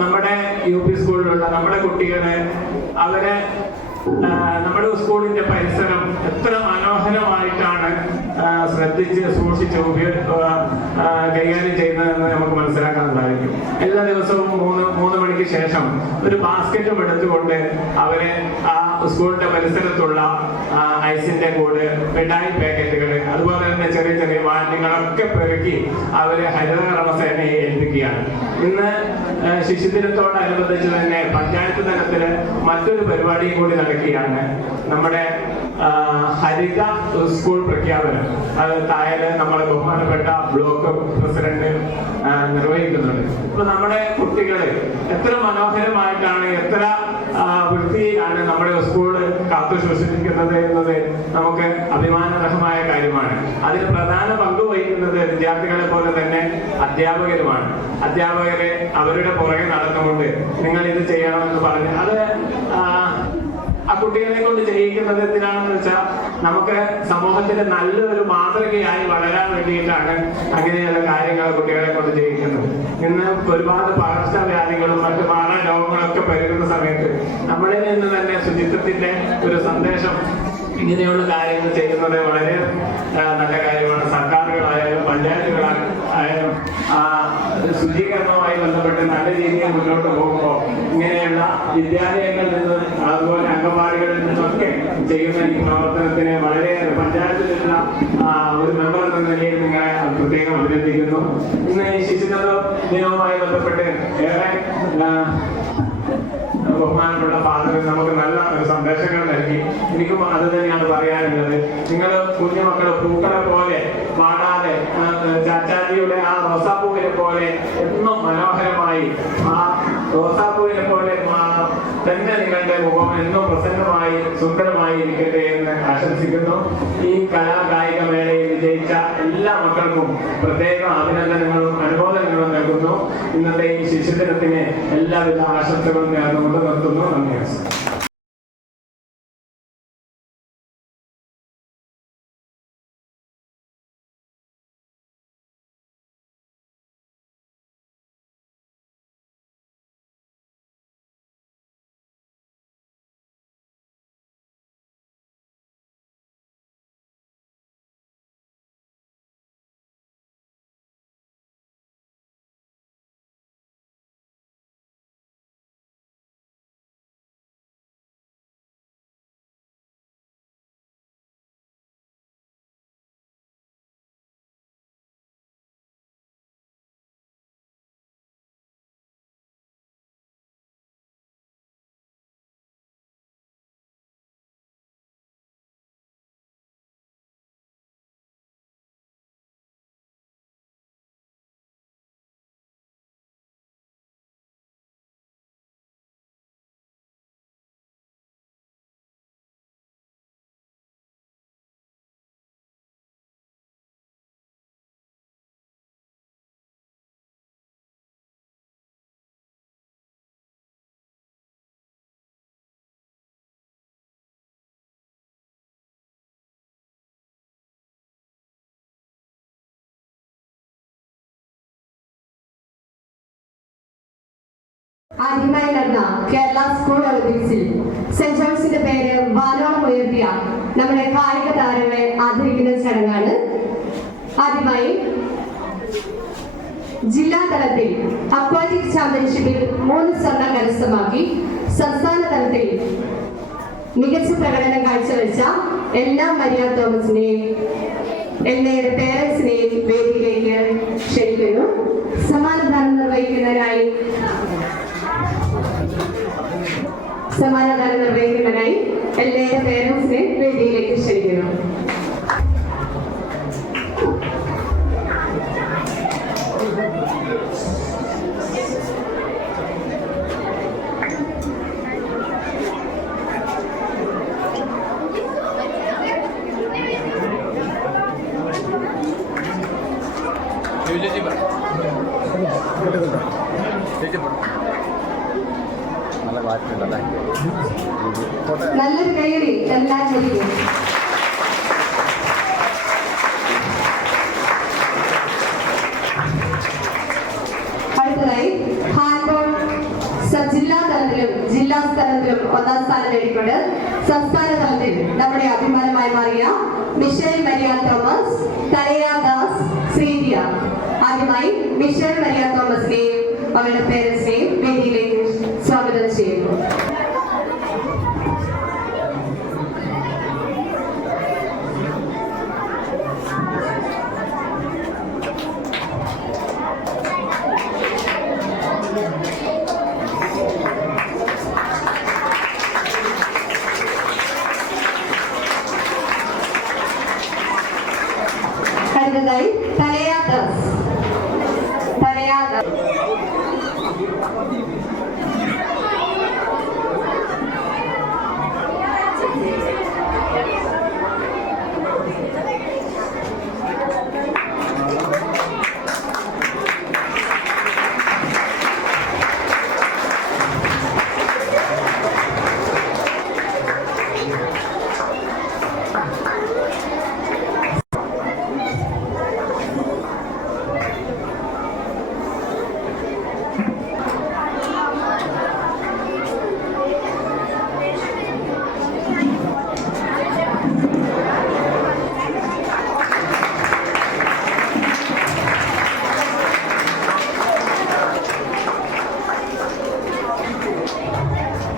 നമ്മുടെ UP സ്കൂളിലുള്ള നമ്മുടെ കുട്ടികളെ അവരെ നമ്മുടെ സ്കൂളിന്റെ പരിസരം എത്ര മനോഹരമായിട്ടാണ് ശ്രദ്ധിച്ച് സൂക്ഷിച്ച് കൈകാര്യം ചെയ്യുന്നതെന്ന് നമുക്ക് മനസ്സിലാക്കാൻ സാധിക്കും. എല്ലാ ദിവസവും 3 മണിക്ക് ശേഷം ഒരു ബാസ്ക്കറ്റും എടുത്തുകൊണ്ട് അവരെ ആ സ്കൂളിന്റെ പരിസരത്തുള്ള ഐസിന്റെ കൂട്, മിഠായി പാക്കറ്റുകൾ, അതുപോലെ തന്നെ ചെറിയ ചെറിയ മാലിന്യങ്ങളൊക്കെ പെറുക്കി അവരെ ഹരിതകർമ്മസേനയെ ഏൽപ്പിക്കുകയാണ്. ഇന്ന് ശിശുദിനത്തോടനുബന്ധിച്ച് തന്നെ പഞ്ചായത്ത് തലത്തില് മറ്റൊരു പരിപാടിയും കൂടി നടക്കുകയാണ്. നമ്മുടെ ഹരിത സ്കൂൾ പ്രഖ്യാപനം അത് താഴെ നമ്മളെ ബഹുമാനപ്പെട്ട ബ്ലോക്ക് പ്രസിഡന്റ് നിർവഹിക്കുന്നുണ്ട്. ഇപ്പൊ നമ്മുടെ കുട്ടികള് എത്ര മനോഹരമായിട്ടാണ്, എത്ര വൃത്തിയിലാണ് നമ്മുടെ സ്കൂള് കാത്തു സൂക്ഷിക്കുന്നത് എന്നത് നമുക്ക് അഭിമാനകരമായ കാര്യമാണ്. അതിന് പ്രധാന പങ്ക് വഹിക്കുന്നത് വിദ്യാർത്ഥികളെ പോലെ തന്നെ അധ്യാപകരുമാണ്. അധ്യാപകരെ അവരുടെ പുറകെ നടന്നുകൊണ്ട് നിങ്ങൾ ഇത് ചെയ്യണമെന്ന് പറഞ്ഞ് അത് ആ കുട്ടികളെ കൊണ്ട് ചെയ്യിക്കുന്നത് എന്തിനാണെന്ന് വെച്ചാൽ നമുക്ക് സമൂഹത്തിന് നല്ലൊരു മാതൃകയായി വളരാൻ വേണ്ടിയിട്ടാണ് അങ്ങനെയുള്ള കാര്യങ്ങൾ കുട്ടികളെ കൊണ്ട് ചെയ്യിക്കുന്നത്. ഇന്ന് ഒരുപാട് പകർച്ചവ്യാധികളും മറ്റു മാറാ രോഗങ്ങളൊക്കെ പെരുകുന്ന സമയത്ത് നമ്മളിൽ നിന്ന് തന്നെ ശുചിത്വത്തിന്റെ ഒരു സന്ദേശം ഇങ്ങനെയുള്ള കാര്യങ്ങൾ ചെയ്യുന്നത് വളരെ നല്ല കാര്യമാണ്. സർക്കാരുകളായാലും പഞ്ചായത്തുകളായാലും ശുചീകരണവുമായി ബന്ധപ്പെട്ട് നല്ല രീതിയിൽ മുന്നോട്ട് പോകുമ്പോൾ ഇങ്ങനെയുള്ള വിദ്യാലയങ്ങളിൽ നിന്ന് അതുപോലെ അംഗൻവാടികളിൽ നിന്നൊക്കെ ചെയ്യുന്ന ഈ പ്രവർത്തനത്തിന് വളരെയേറെ പഞ്ചായത്തിലുള്ള ഒരു മെമ്പർ എന്ന നിലയിൽ നിങ്ങളെ പ്രത്യേകം അഭിനന്ദിക്കുന്നു. ഇന്ന് ഈ ശിശുദിന ദിനവുമായി ബന്ധപ്പെട്ട് ഏറെ ബഹുമാനപ്പെട്ട ഫാദർ നമുക്ക് നല്ല ഒരു സന്ദേശങ്ങൾ നൽകി. എനിക്കും അത് തന്നെയാണ് പറയാനുള്ളത്. നിങ്ങൾ കുഞ്ഞുമക്കളെ പൂക്കളെ പോലെ പാടാതെ ചാച്ചാജിയുടെ ആ റോസാപ്പൂവിനെ പോലെ എന്നും മനോഹരമായി ആ റോസാപ്പൂവിനെ പോലെ തന്നെ നിങ്ങളുടെ മുഖം എന്നും പ്രസന്നമായി സുന്ദരമായി ഇരിക്കട്ടെ എന്ന് ആശംസിക്കുന്നു. ഈ കായിക മേളയിൽ വിജയിച്ച എല്ലാ മക്കൾക്കും പ്രത്യേക അഭിനന്ദനങ്ങളും അനുമോദനങ്ങളും നൽകുന്നു. ഇന്നത്തെ ഈ ശിശുദിനത്തിന് എല്ലാവിധ ആശംസകളും നേർന്നുകൊണ്ട് നിർത്തുന്നു. നന്ദി. ആദ്യമായി നടന്ന കേരള സ്കൂൾ ഒളിമ്പിക്സിൽ സെന്റ് ജോൺസിന്റെ പേര് വാനോളം ഉയർത്തിയ നമ്മുടെ കായിക താരങ്ങളെ ആദരിക്കുന്ന ചടങ്ങാണ്. ആദ്യമായി ജില്ലാ തലത്തിൽ അക്വാറ്റിക് ചാമ്പ്യൻഷിപ്പിൽ 3 സ്വർണം കരസ്ഥമാക്കി സംസ്ഥാന തലത്തിൽ മികച്ച പ്രകടനം കാഴ്ചവെച്ച എല്ലാ മരിയ തോമസിനെയും എൽനയുടെ പേരൻസിനെയും വേദിയിലേക്ക് ക്ഷണിക്കുന്നു. സമ്മാനദാനം നിർവഹിക്കുന്നതിനായി എൽനയുടെ പേരൻസിനെ വേദിയിലേക്ക് ക്ഷണിക്കുന്നു. നല്ലൊരു കൈയടി എല്ലാം ചെയ്യും. അടുത്തതായി ഹാൻഡ്ബോൾ സബ് ജില്ലാ തലത്തിലും ജില്ലാ തലത്തിലും 1ാം സ്ഥാനം നേടിക്കൊണ്ട് സംസ്ഥാന തലത്തിൽ നമ്മുടെ അഭിമാനമായി മാറിയ മിഷേൽ മരിയ തോമസ്, തനയ ദാസ്, ശ്രീദിയ. ആദ്യമായി മിഷേൽ മരിയ തോമസിനെയും അവരുടെ പേരൻസിനെയും വേദിയിലേക്ക് സ്വാഗതം ചെയ്യുന്നു. അടുത്തതായി തനയ ദാസ്.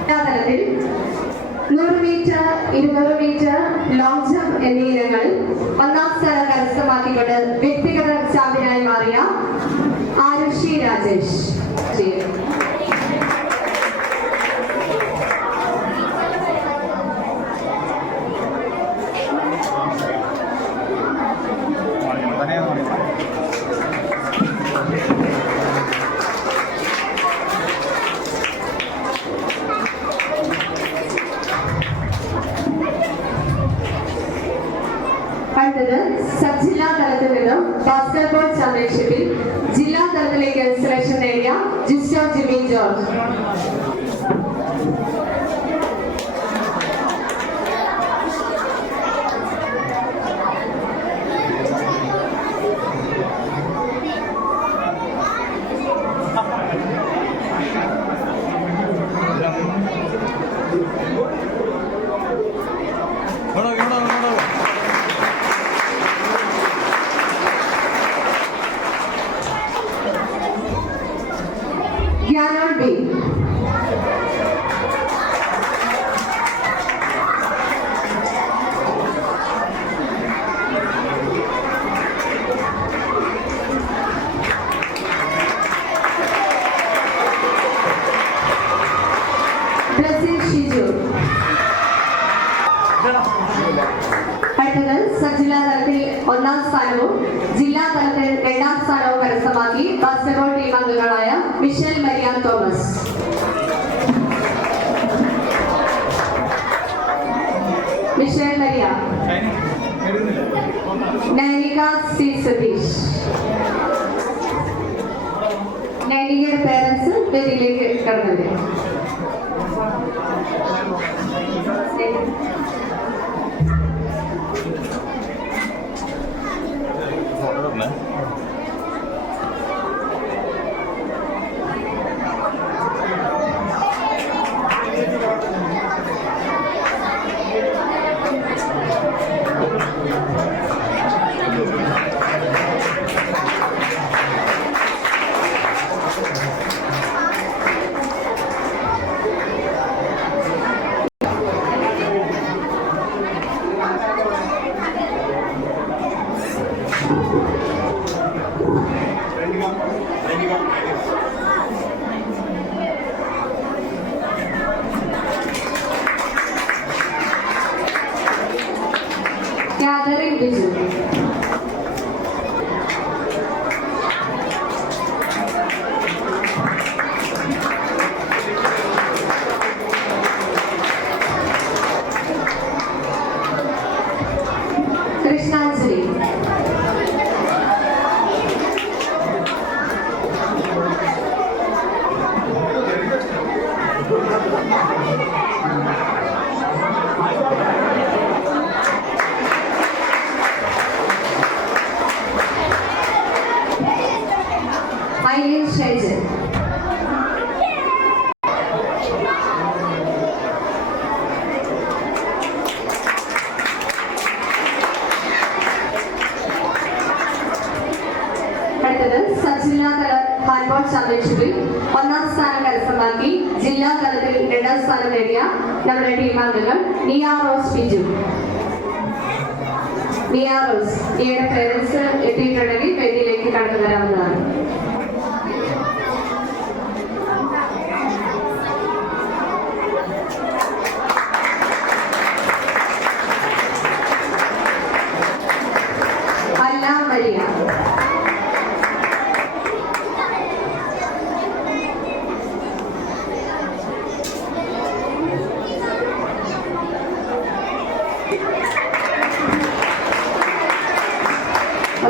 തലത്തിൽ 100 മീറ്റർ, 200 മീറ്റർ, ലോങ് ജംപ് എന്നീ ഇനങ്ങളിൽ 1ാം സ്ഥാനം കരസ്ഥമാക്കിക്കൊണ്ട് വ്യക്തിഗത ചാമ്പ്യനായി മാറിയ ആരുഷി രാജേഷ്. അടുത്തത് സബ് ജില്ലാ തലത്തിൽ നിന്നും ബാസ്കറ്റ്ബോൾ ചാമ്പ്യൻഷിപ്പിൽ ജില്ലാ തലത്തിലേക്ക് സെലക്ഷൻ നേടിയ Gisto Jimmy George. Gyanol B. Blessing Shiju. അടുത്തത് സബ്ജില്ലാ തലത്തിൽ 1ാം സ്ഥാനവും ജില്ലാ തലത്തിൽ 2ാം സ്ഥാനവും കരസ്ഥമാക്കി ബാസ്കറ്റ്ബോൾ ടീം അംഗങ്ങളായ മിഷേൽ മരിയ തോമസ്. മിഷേൽ മരിയ, നൈനിക സി സതീഷ്. നൈനികയുടെ പേരൻസ് വേദിയിലേക്ക് കടന്നു വരും. ജില്ലാ തലത്തിൽ 2ാം സ്ഥാനം നേടിയ നമ്മുടെ ടീമാംഗങ്ങൾ നിയ റോസ് ബിജു. നിയ റോസ്, നിയുടെ പേരൻസ് എത്തിയിട്ടുണ്ടെങ്കിൽ വേദിയിലേക്ക് കടന്നു വരാവുന്നതാണ്. അല്ല മരിയ.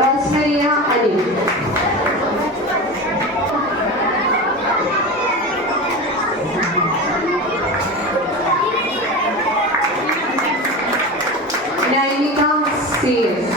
റോസ്മരിയ അലി. നൈനിക CS.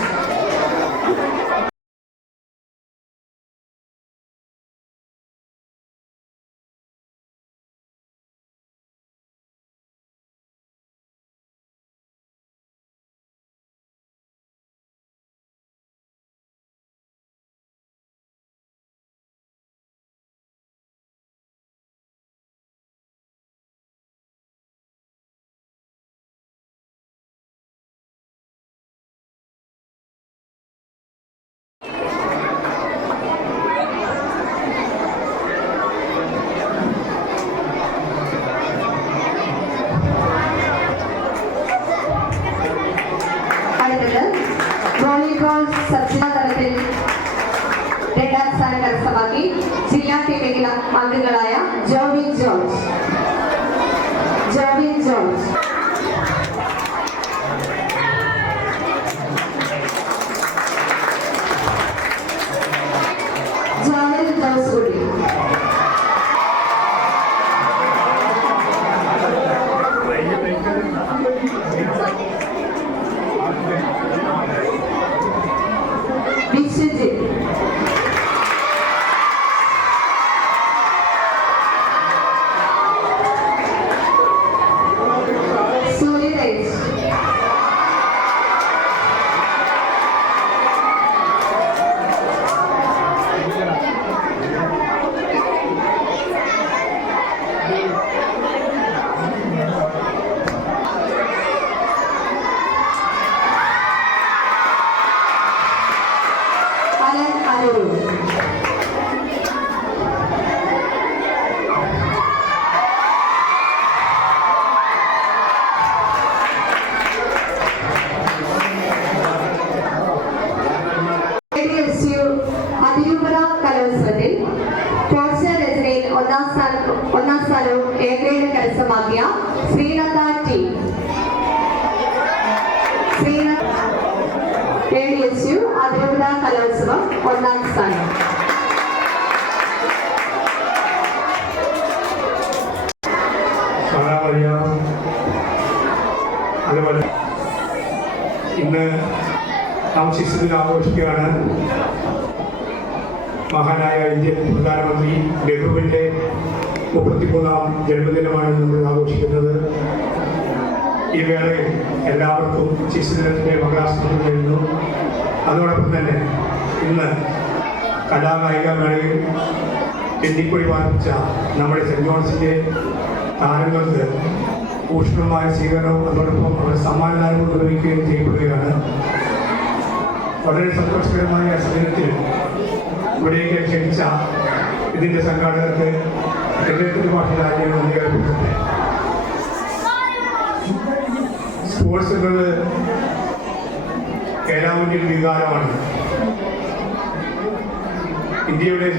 വോളിബോൾ സബ്ജില്ലാ തലത്തിൽ 2ാം സ്ഥാനം കരസ്ഥമാക്കി ജില്ലാ ടീമിലെ അംഗങ്ങളായ ജോബിൻ ജോർജ്. ജോണിൽ ദോസുകുടി. വിശ്വജിത്ത്. സൂര്യതേജ്. അലൻ അരൂർ. അതിരൂപത കലോത്സവത്തിൽ പോസ്റ്റർ രചനയിൽ 1ാം സ്ഥാനവും A ഗ്രേഡ് കരസ്ഥമാക്കിയ ശ്രീനന്ദ ടി. ADSU അതിരൂപത കലോത്സവം 1ാം സ്ഥാനം. അതുപോലെ ഇന്ന് നാം ശിശുദിനം ആഘോഷിക്കുകയാണ്. മഹാനായ ഇന്ത്യൻ പ്രധാനമന്ത്രി നെഹ്റുവിൻ്റെ 33ാം ജന്മദിനമാണ് നമ്മൾ ആഘോഷിക്കുന്നത്. ഈ വേളയിൽ എല്ലാവർക്കും ശിശുദിനത്തിൻ്റെ മംഗളാശംസകൾ നേരുന്നു. അതോടൊപ്പം തന്നെ ഇന്ന് കലാകായിക മേളയിൽ വെള്ളിക്കൊടി വാർപ്പിച്ച നമ്മുടെ സെൻറ് ജോൺസിൻ്റെ താരങ്ങൾക്ക് ഊഷ്മളമായ സ്വീകരണവും അതോടൊപ്പം അവർ സമ്മാനദാനവും നിർവഹിക്കുകയും ചെയ്യപ്പെടുകയാണ്. വളരെ സന്തോഷകരമായ ദിനത്തിൽ ഇവിടേക്ക് ക്ഷണിച്ച ഇതിൻ്റെ സംഘാടകർക്ക് ഹൃദയത്തിൻ്റെ ഭാഷയിൽ ആദ്യം നന്ദി കൽപ്പിക്കട്ടെ. സ്പോർട്സ് എന്നത് കേരളത്തിൻ്റെ ഒരു വികാരമാണ്. ഇന്ത്യയുടെ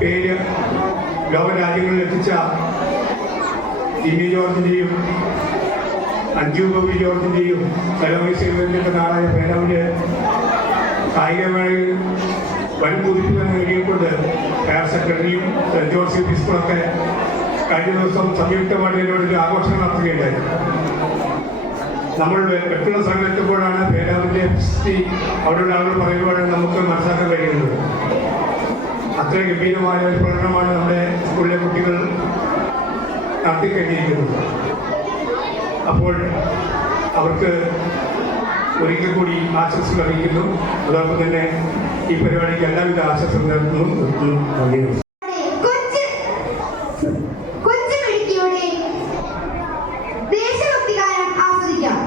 പേര് ലോക രാജ്യങ്ങളിൽ എത്തിച്ച ജിമ്മി ജോർജിൻ്റെയും അഞ്ജു ബോബി ജോർജിൻ്റെയും സലോമി സിൽവറിൻ്റെ നാടായ പേരാവിൻ്റെ കായികമേളയിൽ വൻ കുതിപ്പ് നേടിയിട്ടുണ്ട്. ഹയർ സെക്കൻഡറിയും സെൻറ് ജോൺസ് യു പി സ്കൂളൊക്കെ കഴിഞ്ഞ ദിവസം സംയുക്തമായിട്ട് ഇതിനോടൊരു ആഘോഷം നടത്തുകയുണ്ടായി. നമ്മൾ വ്യക്തിഗത സംഘമെത്തുമ്പോഴാണ് പേരാവിൻ്റെ സ്ഥിതി അവിടെയുള്ള ആളുകൾ പറയുമ്പോഴാണ് നമുക്ക് മനസ്സിലാക്കാൻ കഴിയുന്നത്. അത്രയും ഗംഭീരമായ ഒരു പ്രകടനമാണ് നമ്മുടെ സ്കൂളിലെ കുട്ടികൾ നടത്തിക്കഴിഞ്ഞിരിക്കുന്നത്. അപ്പോൾ അവർക്ക് ഒരിക്കൽ കൂടി ആശംസകൾ അറിയിക്കുന്നു. അതോടൊപ്പം തന്നെ ഈ പരിപാടിക്ക് എല്ലാവിധ ആശംസകൾ നേർന്നു. കൊച്ചുമിടുക്കിയുടെ ദേശഭക്തിഗാനം ആസ്വദിക്കാം.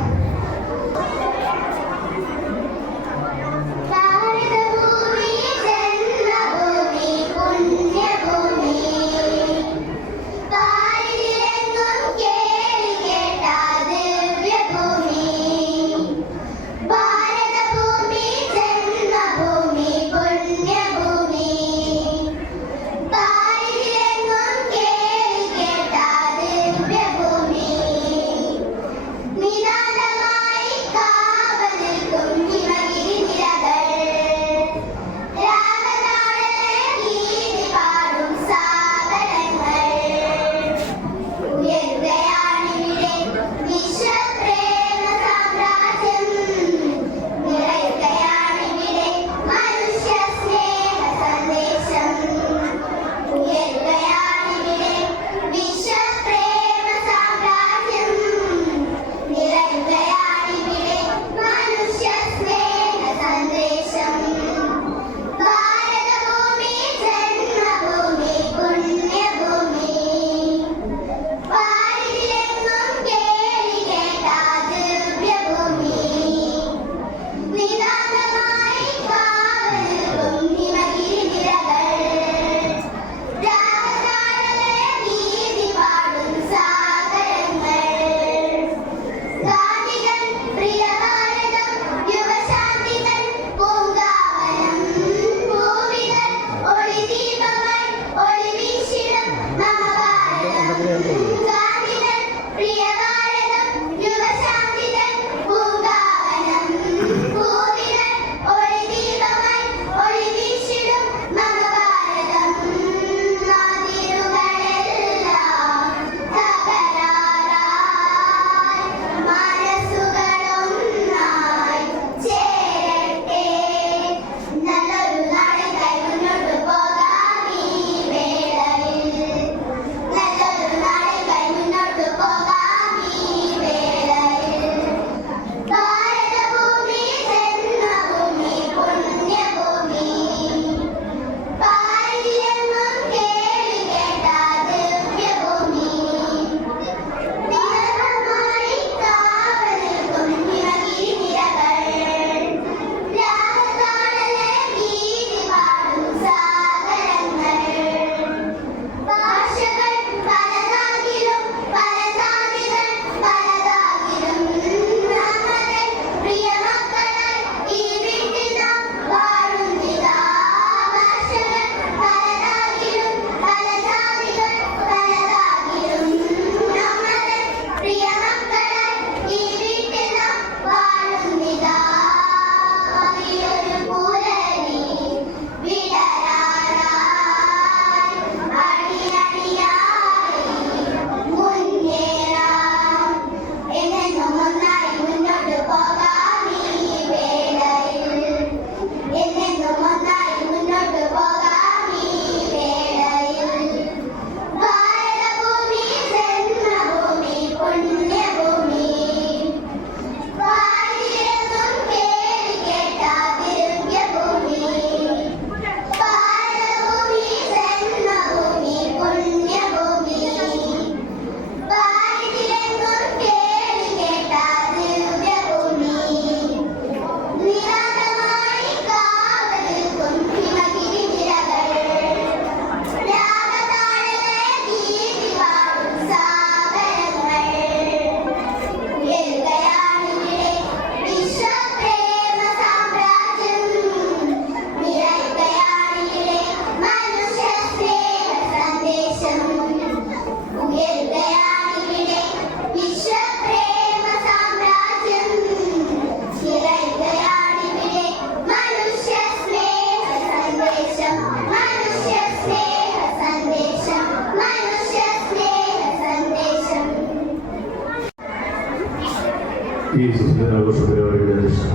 ഈ ശിശുദിനാഘോഷ പരിപാടിയുടെ അധ്യക്ഷൻ.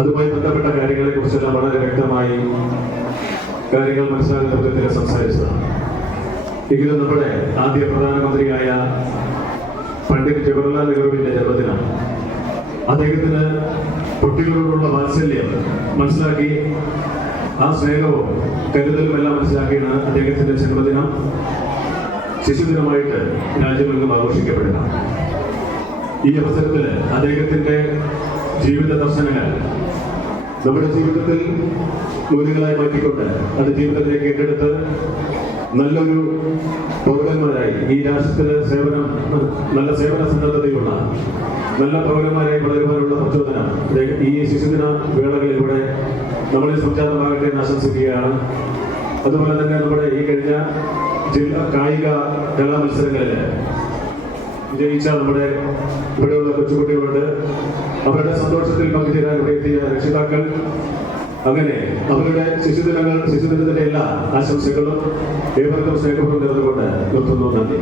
അതുമായി ബന്ധപ്പെട്ട കാര്യങ്ങളെ കുറിച്ചെല്ലാം വളരെ വ്യക്തമായി കാര്യങ്ങൾ മനസ്സിലാക്കുന്ന വിധത്തിൽ സംസാരിച്ചതാണ്. എങ്കിലും നമ്മുടെ ആദ്യ പ്രധാനമന്ത്രിയായ പണ്ഡിറ്റ് ജവഹർലാൽ നെഹ്റുവിന്റെ ജന്മദിനം. അദ്ദേഹത്തിന് കുട്ടികളോടുള്ള വാത്സല്യം മനസ്സിലാക്കി ആ സ്നേഹവും കരുതലും എല്ലാം മനസ്സിലാക്കിയാണ് അദ്ദേഹത്തിന്റെ ജന്മദിനം ശിശുദിനമായിട്ട് രാജ്യമെങ്ങും ആഘോഷിക്കപ്പെടുക. ഈ അവസരത്തിൽ അദ്ദേഹത്തിന്റെ ജീവിത ദർശനങ്ങൾ നമ്മുടെ ജീവിതത്തിൽ മൂല്യങ്ങളായി മാറ്റിക്കൊണ്ട് അത് ജീവിതത്തിലേക്ക് ഏറ്റെടുത്ത് നല്ലൊരു പൗരന്മാരായി ഈ രാഷ്ട്രത്തിന് നല്ല സേവന സന്നദ്ധതയുള്ള നല്ല പൗരന്മാരായി വളരുവാനുള്ള പ്രചോദനം ഈ ശിശുദിന വേളകളിലൂടെ നമ്മളിൽ സംജാതമാകട്ടെ എന്ന് ആശംസിക്കുകയാണ്. അതുപോലെ തന്നെ നമ്മുടെ ഈ കഴിഞ്ഞ ജില്ലാ കായിക കലാമത്സരങ്ങളിൽ വിജയിച്ച നമ്മുടെ ഇവിടെയുള്ള കൊച്ചുകുട്ടികളുണ്ട്. അവരുടെ സന്തോഷത്തിൽ പങ്കുചേരാൻ ഇവിടെ എത്തിയ രക്ഷിതാക്കൾ, അങ്ങനെ അവരുടെ ശിശുദിനത്തിന്റെ എല്ലാ ആശംസകളും ഏവർക്കും സ്നേഹപൂർവ്വം നേർന്നുകൊണ്ട് നിർത്തുന്നു. നന്ദി.